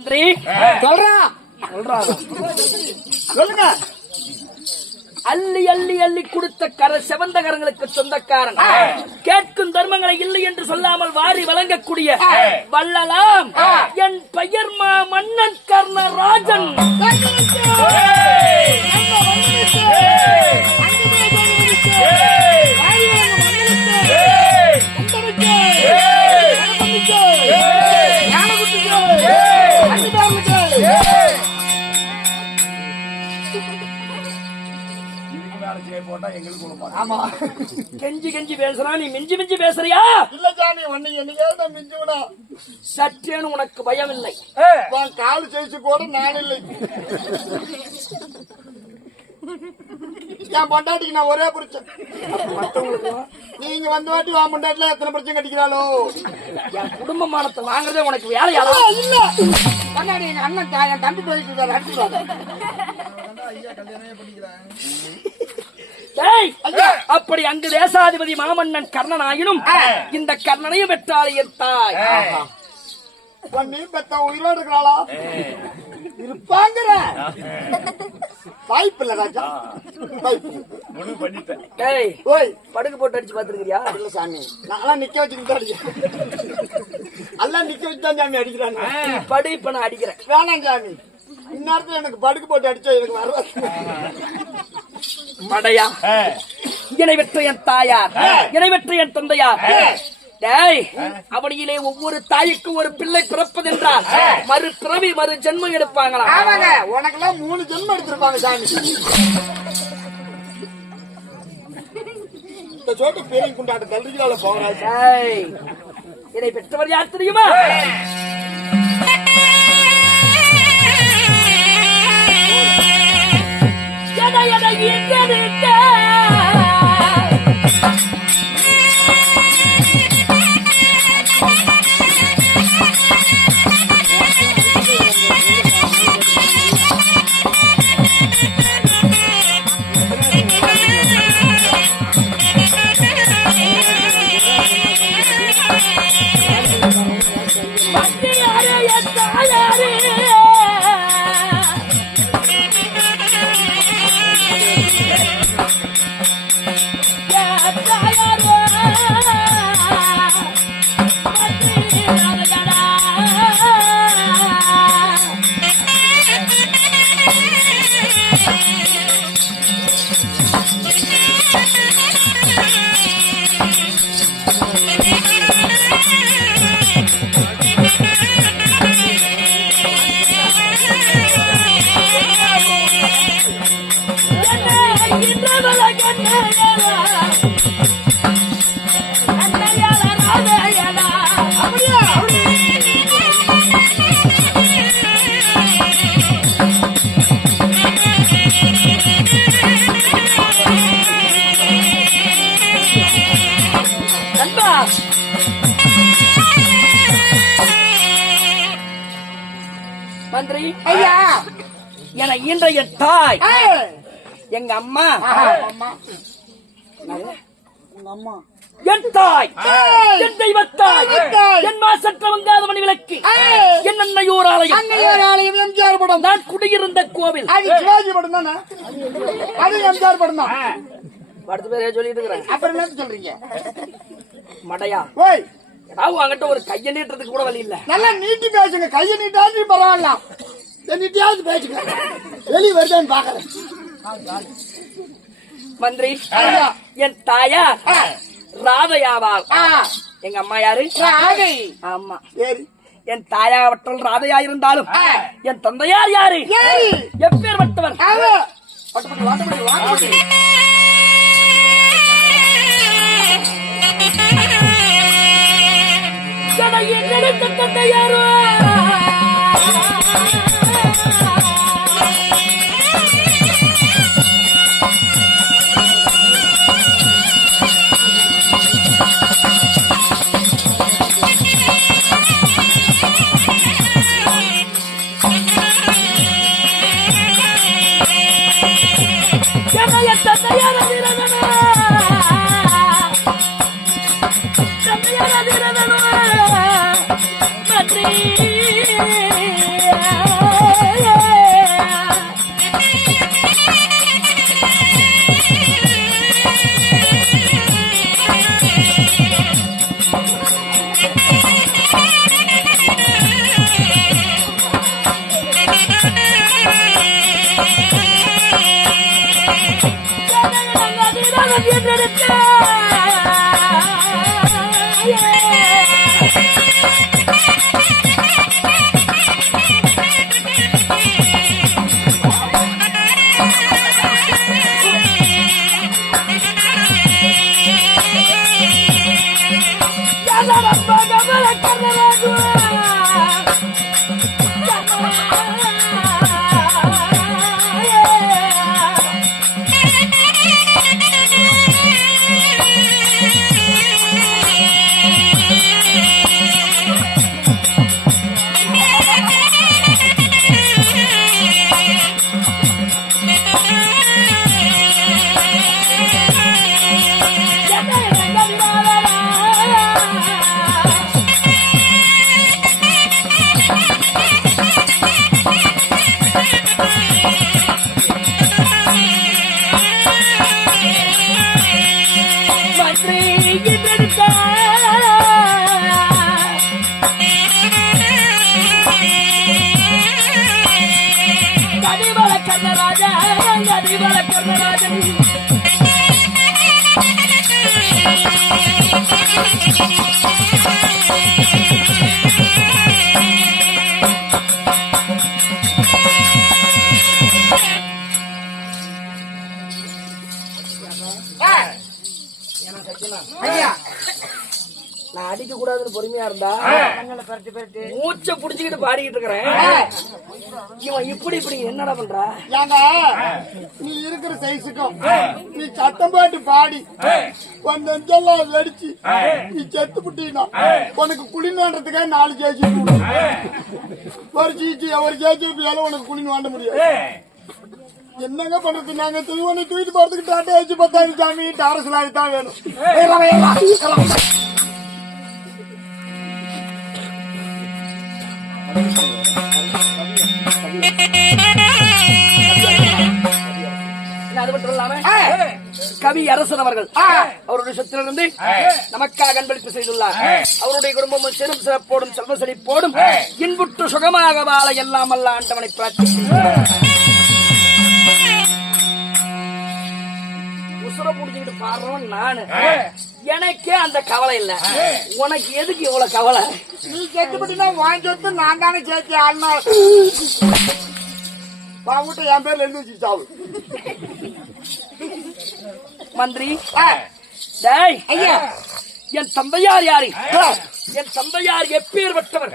மந்திரி சொல்லுங்க. அள்ளி அள்ளி அள்ளி கொடுத்த செவந்த கரங்களுக்கு சொந்தக்காரன், கேட்கும் தர்மங்களை இல்லை என்று சொல்லாமல் வாரி வழங்கக்கூடிய வள்ளலாம் என் பெயர் மன்னன் கர்ணராஜன். கெஞ்சி கெஞ்சி பேசுறா, நீ மிஞ்சி மிஞ்சி பேசுறியா? இல்ல சாமி, என்னைக்கு மிஞ்சுடா. சற்றேன்னு உனக்கு பயம் இல்லை? காலு செய்து கூட நான் இல்லை. என் பொண்டாட்டிக்கு நான் ஒரே பிரச்சனை. நீங்க வந்து வாட்டி வா பொண்டாட்டில எத்தனை பிரச்சனை கட்டிக்கிறாளோ? என் குடும்ப மானத்தை வாங்குறதே உனக்கு வேலையாளா? இல்ல கண்ணாடி எங்க அண்ணன் என் தம்பி போயிட்டு அடிச்சுடுவாங்க. அப்படி அங்கு தேசாதிபதி மாமன்னன் கர்ணன் ஆயினும் இந்த கர்ணனையும் பெற்றாள் என் தாய். நீ பெத்த உயிரோடு இருக்கிறாளா? இருப்பாங்கிற வாய்ப்பு இல்ல ராஜா. படுக்கு போட்டு அடிச்சு பாத்துருக்கியா? இல்ல சாமி, நான் நிக்க வச்சுக்கிட்டு அடிக்கிறேன். எல்லாம் நிக்க வச்சுதான் சாமி அடிக்கிறாங்க. படு, இப்ப நான் அடிக்கிறேன். வேணாம் சாமி, இந்நேரத்துல எனக்கு படுக்கு போட்டு அடிச்சா எனக்கு வர மடையா. இணை பெற்ற என் தாயார், இணை பெற்ற என் தந்தையார். அவனியிலே ஒவ்வொரு தாய்க்கும் ஒரு பிள்ளை பிறப்பதென்றால் மறு பிறவி மறு ஜென்மம் எடுப்பாங்களா? உனக்கெல்லாம் 3 ஜென்மம் எடுத்திருப்பாங்க சாமி. இந்த சோட்டு பேரை கொண்டாட கல்வியால போகிறாய். இதை பெற்றவர் யார் தெரியுமா? மந்திரி ஐயா, என இன்றைய தாய் எங்க அம்மா, என் தாய், என் தெய்வத்தாய், என் மாசற்ற வங்காத மணி விளக்கு, என் அன்னையோர் ஆலயம், எம்ஜிஆர் படம், நான் குடியிருந்த கோவில். அது சிவாஜி படம் தானே? அது எம்ஜிஆர் படம் தான். அடுத்த பேரே சொல்லிட்டு இருக்கிறேன். அப்புறம் என்ன சொல்றீங்க மடையா? ஓய், அங்கிட்ட ஒரு கையை நீட்டுறதுக்கு கூட வழி இல்ல. நல்லா நீட்டி பேசுங்க. கையை நீட்டாச்சு பரவாயில்ல, நீட்டியாவது பேசுங்க. வெளியே வருதான்னு பாக்குறேன். மந்திரி, என் தாயா ராதையாவாள். எங்க அம்மா யாரு? ராதை. ஆமா, சரி. என் தாயாவற்றல் ராதையா இருந்தாலும் என் தந்தையார் யாரு? எப்பேற்பட்டவர்? தந்தையாரோ நான் அடிக்க கூடாதுன்னு பொறுமையா இருந்தா மூச்சை புடிச்சுக்கிட்டு பாடிக்கிட்டு இருக்கிறேன். இவன் இப்படி என்னடா பண்றா? ஏங்க நீ இருக்கிற சைஸுக்கும் நீ சத்தம் பாட்டு பாடி கொஞ்சம் நெஞ்செல்லாம் வெடிச்சு நீ செத்து புட்டீங்கன்னா உனக்கு குளின் வாண்டதுக்காக 4 கேஜி ஒரு கேஜி உனக்கு குளின் வாண்ட முடியாது. என்னங்க பண்றது? நாங்க திருவண்ணை தூக்கிட்டு போறதுக்கு டாட்டா வச்சு 10,000 சாமி டாரஸ் தான் வேணும். அது மட்டும் இல்லாம கவி அரசன் அவர்கள் அவருடைய சொத்திலிருந்து நமக்காக அன்பளிப்பு செய்துள்ளார். அவருடைய குடும்பமும் சிறும் சிறப்போடும் செல்வ செழிப்போடும் இன்புற்று சுகமாக வாழ எல்லாம் அல்ல ஆண்டவனை பிரார்த்திக்கிறேன். உசுர புடிச்சுக்கிட்டு பாடுறோம் நானு. எனக்கே அந்த கவலை இல்ல, உனக்கு எதுக்கு இவ்வளவு கவலை? நீ செத்துப்பட்டினா வாங்கி சொத்து நான் தானே சேர்த்து ஆள்னா பாவூட்ட என் பேர்ல எழுதி வச்சு சாவு. மந்திரி டேய் ஐயா, என் தந்தையார் யாரு? என் தந்தையார் எப்பேற்பட்டவர்?